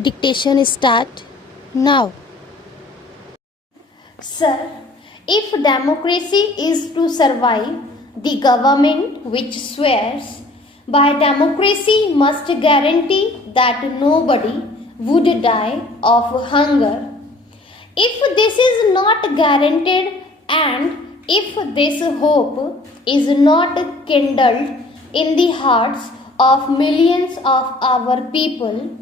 Dictation start now. Sir, if democracy is to survive, the government which swears by democracy must guarantee that nobody would die of hunger. If this is not guaranteed and if this hope is not kindled in the hearts of millions of our people,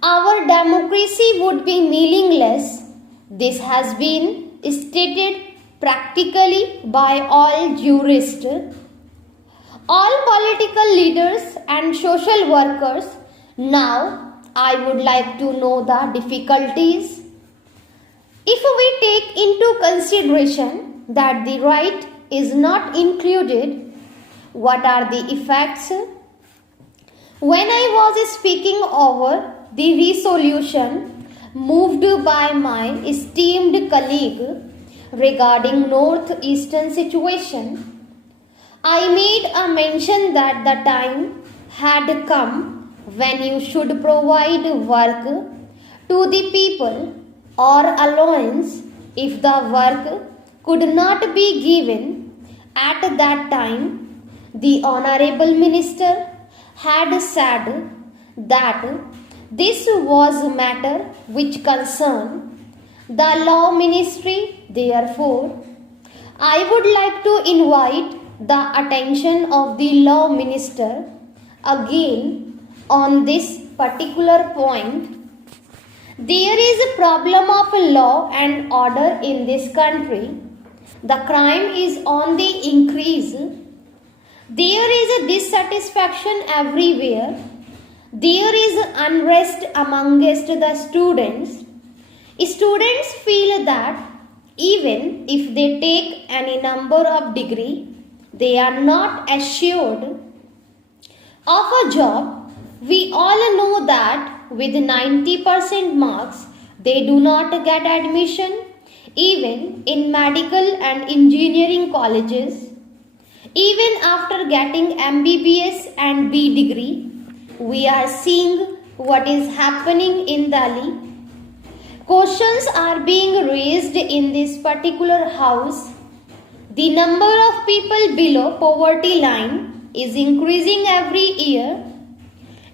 our democracy would be meaningless. This has been stated practically by all jurists, all political leaders, and social workers. Now, I would like to know the difficulties. If we take into consideration that the right is not included, what are the effects? When I was speaking over the resolution moved by my esteemed colleague regarding northeastern situation, I made a mention that the time had come when you should provide work to the people or allowance if the work could not be given at that time. The Honorable Minister had said that this was a matter which concerned the Law Ministry. Therefore, I would like to invite the attention of the Law Minister again on this particular point. There is a problem of law and order in this country. The crime is on the increase. There is a dissatisfaction everywhere. There is unrest amongst the students. Students feel that even if they take any number of degree, they are not assured of a job. We all know that with 90% marks, they do not get admission even in medical and engineering colleges. Even after getting MBBS and B degree, we are seeing what is happening in Delhi. Questions are being raised in this particular house. The number of people below poverty line is increasing every year.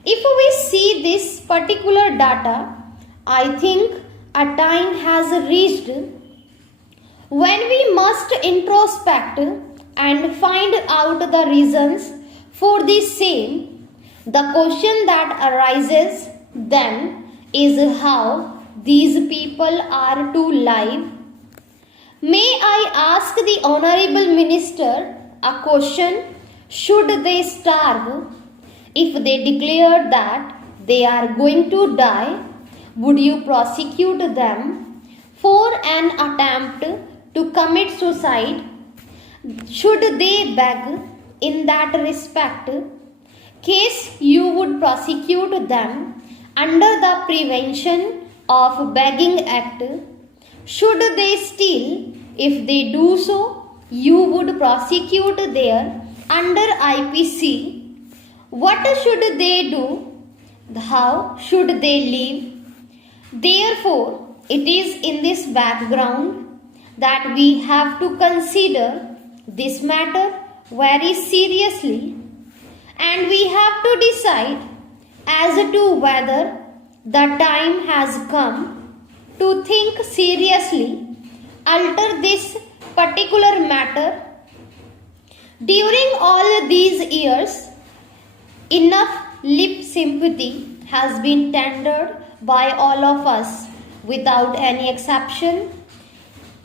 If we see this particular data, I think a time has reached when we must introspect and find out the reasons for the same. The question that arises then is how these people are to live. May I ask the Honorable Minister a question? Should they starve? If they declare that they are going to die, would you prosecute them for an attempt to commit suicide? Should they beg in that respect? Case you would prosecute them under the Prevention of Begging Act. Should they steal? If they do so, you would prosecute there under IPC. What should they do? How should they live? Therefore, it is in this background that we have to consider this matter very seriously, and we have to decide as to whether the time has come to think seriously, alter this particular matter. During all these years, enough lip sympathy has been tendered by all of us without any exception.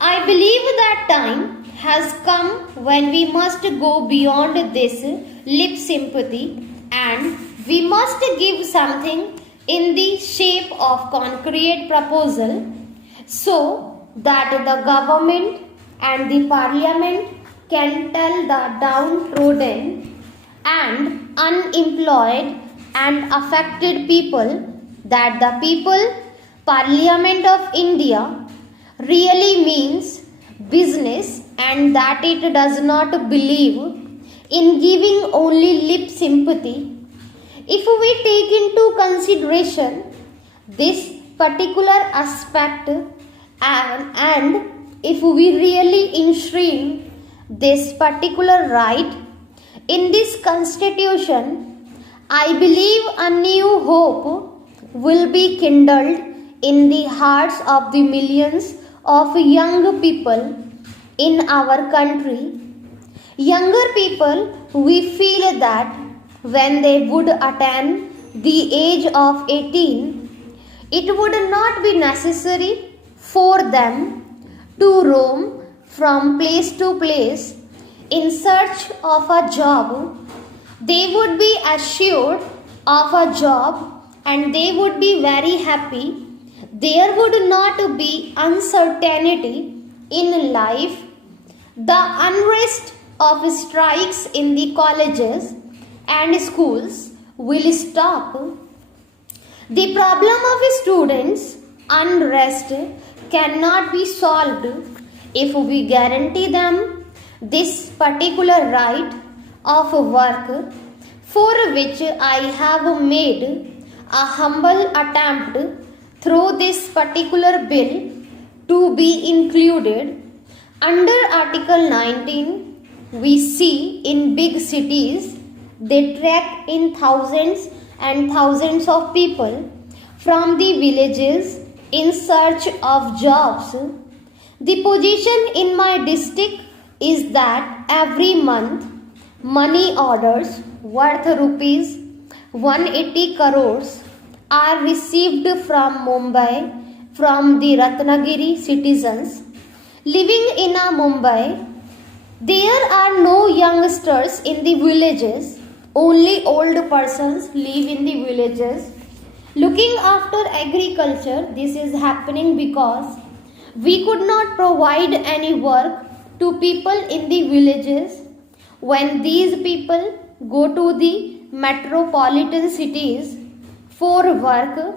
I believe that time has come when we must go beyond this lip sympathy and we must give something in the shape of concrete proposal so that the government and the parliament can tell the downtrodden and unemployed and affected people that the people Parliament of India really means business and that it does not believe in giving only lip sympathy. If we take into consideration this particular aspect, and if we really enshrine this particular right in this constitution, I believe a new hope will be kindled in the hearts of the millions of young people in our country. Younger people, we feel that when they would attain the age of 18, it would not be necessary for them to roam from place to place in search of a job. They would be assured of a job and they would be very happy. There would not be uncertainty in life. The unrest of strikes in the colleges and schools will stop. The problem of students' unrest cannot be solved if we guarantee them this particular right of work, for which I have made a humble attempt through this particular bill to be included. Under Article 19, we see in big cities they trek in thousands and thousands of people from the villages in search of jobs. The position in my district is that every month money orders worth rupees 180 crores are received from Mumbai from the Ratnagiri citizens living in Mumbai. There are no youngsters in the villages, only old persons live in the villages. Looking after agriculture, this is happening because we could not provide any work to people in the villages. When these people go to the metropolitan cities for work,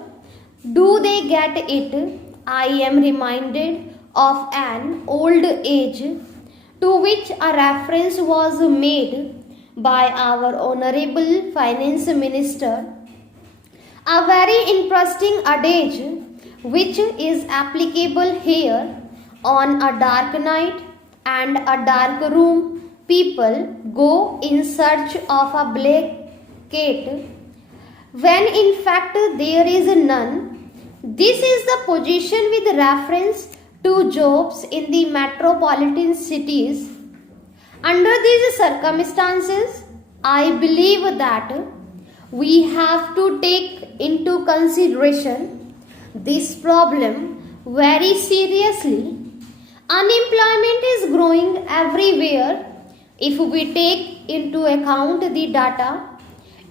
do they get it? I am reminded of an old age to which a reference was made by our Honorable Finance Minister. A very interesting adage which is applicable here: on a dark night and a dark room, people go in search of a blanket, when in fact there is none. This is the position with reference to jobs in the metropolitan cities. Under these circumstances, I believe that we have to take into consideration this problem very seriously. Unemployment is growing everywhere. If we take into account the data,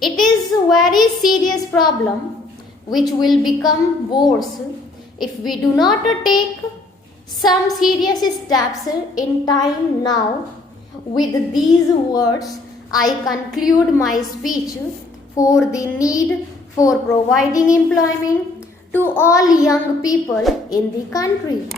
it is a very serious problem which will become worse if we do not take some serious steps in time now. With these words, I conclude my speech for the need for providing employment to all young people in the country.